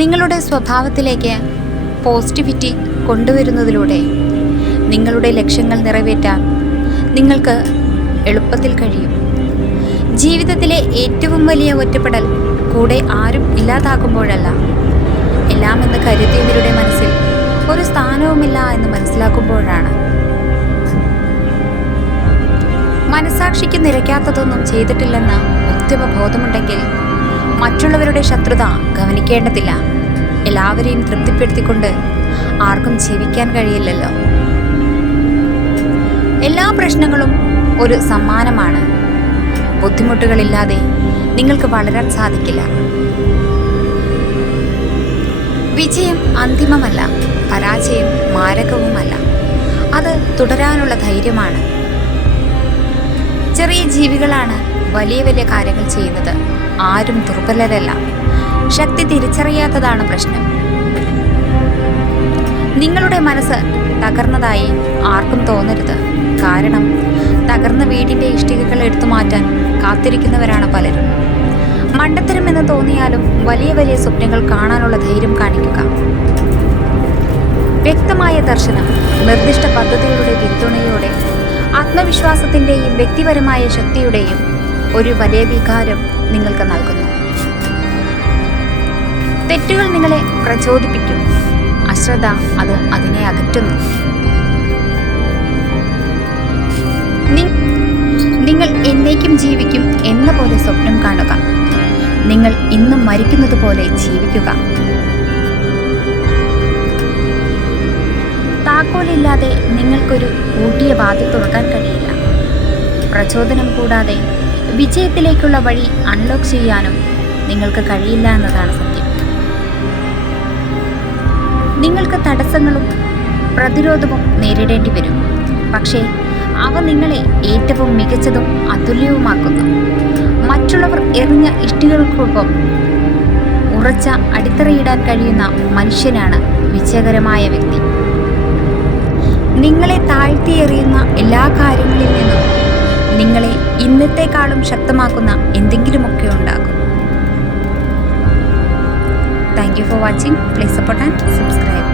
നിങ്ങളുടെ സ്വഭാവത്തിലേക്ക് പോസിറ്റിവിറ്റി കൊണ്ടുവരുന്നതിലൂടെ നിങ്ങളുടെ ലക്ഷ്യങ്ങൾ നിറവേറ്റാൻ നിങ്ങൾക്ക് എളുപ്പത്തിൽ കഴിയും. ജീവിതത്തിലെ ഏറ്റവും വലിയ ഒറ്റപ്പെടൽ കൂടെ ആരും ഇല്ലാതാകുമ്പോഴല്ല, എല്ലാം എന്ന് കരുതിയവരുടെ മനസ്സിൽ ഒരു സ്ഥാനവുമില്ല എന്ന് മനസ്സിലാക്കുമ്പോഴാണ്. മനസാക്ഷിക്ക് നിരക്കാത്തതൊന്നും ചെയ്തിട്ടില്ലെന്ന ഉത്തമ ബോധമുണ്ടെങ്കിൽ മറ്റുള്ളവരുടെ ശത്രുത ഗവനിക്കേണ്ടതില്ല. എല്ലാവരെയും തൃപ്തിപ്പെടുത്തിക്കൊണ്ട് ആർക്കും ജീവിക്കാൻ കഴിയില്ലല്ലോ. എല്ലാ പ്രശ്നങ്ങളും ഒരു സമ്മാനമാണ്. ബുദ്ധിമുട്ടുകളില്ലാതെ നിങ്ങൾക്ക് വളരാൻ സാധിക്കില്ല. വിജയം അന്തിമമല്ല, പരാജയം മാരകവുമല്ല. അത് തുടരാനുള്ള ധൈര്യമാണ്. ചെറിയ ജീവികളാണ് വലിയ വലിയ കാര്യങ്ങൾ ചെയ്യുന്നത്. ആരും ദുർബലരല്ല. ശക്തി തിരിച്ചറിയാത്തതാണ് പ്രശ്നം. നിങ്ങളുടെ മനസ്സ് തകർന്നതായി ആർക്കും തോന്നരുത്. കാരണം തകർന്ന വീടിൻ്റെ ഇഷ്ടികകൾ എടുത്തു മാറ്റാൻ കാത്തിരിക്കുന്നവരാണ് പലരും. മണ്ടത്തരമെന്ന് തോന്നിയാലും വലിയ വലിയ സ്വപ്നങ്ങൾ കാണാനുള്ള ധൈര്യം കാണിക്കുക. വ്യക്തമായ ദർശനം, നിർദ്ദിഷ്ട പദ്ധതികളുടെ പിന്തുണയോടെ ആത്മവിശ്വാസത്തിൻ്റെയും വ്യക്തിപരമായ ശക്തിയുടെയും ഒരു വലിയ വികാരം നിങ്ങൾക്ക് നൽകുന്നു. തെറ്റുകൾ നിങ്ങളെ പ്രചോദിപ്പിക്കും. അശ്രദ്ധ അതിനെ അകറ്റുന്നു. നിങ്ങൾ എന്നേക്കും ജീവിക്കും എന്ന പോലെ സ്വപ്നം കാണുക. നിങ്ങൾ ഇന്നും മരിക്കുന്നത് പോലെ ജീവിക്കുക. താക്കോലില്ലാതെ നിങ്ങൾക്കൊരു പൂട്ടിയ വാതിൽ തുറക്കാൻ കഴിയില്ല. പ്രചോദനം കൂടാതെ വിജയത്തിലേക്കുള്ള വഴി അൺലോക്ക് ചെയ്യാനും നിങ്ങൾക്ക് കഴിയില്ല എന്നതാണ് സത്യം. നിങ്ങൾക്ക് തടസ്സങ്ങളും പ്രതിരോധവും നേരിടേണ്ടി വരും. പക്ഷേ അവ നിങ്ങളെ ഏറ്റവും മികച്ചതും അതുല്യവുമാക്കുന്നു. മറ്റുള്ളവർ എറിഞ്ഞ ഇഷ്ടികൾക്കൊപ്പം ഉറച്ച അടിത്തറയിടാൻ കഴിയുന്ന മനുഷ്യനാണ് വിജയകരമായ വ്യക്തി. നിങ്ങളെ താഴ്ത്തിയെറിയുന്ന എല്ലാ കാര്യങ്ങളിൽ നിന്നും നിങ്ങളെ ഇന്നത്തെക്കാളും ശക്തമാക്കുന്ന എന്തെങ്കിലുമൊക്കെ ഉണ്ടാകും. Thank you for watching. Please support and subscribe.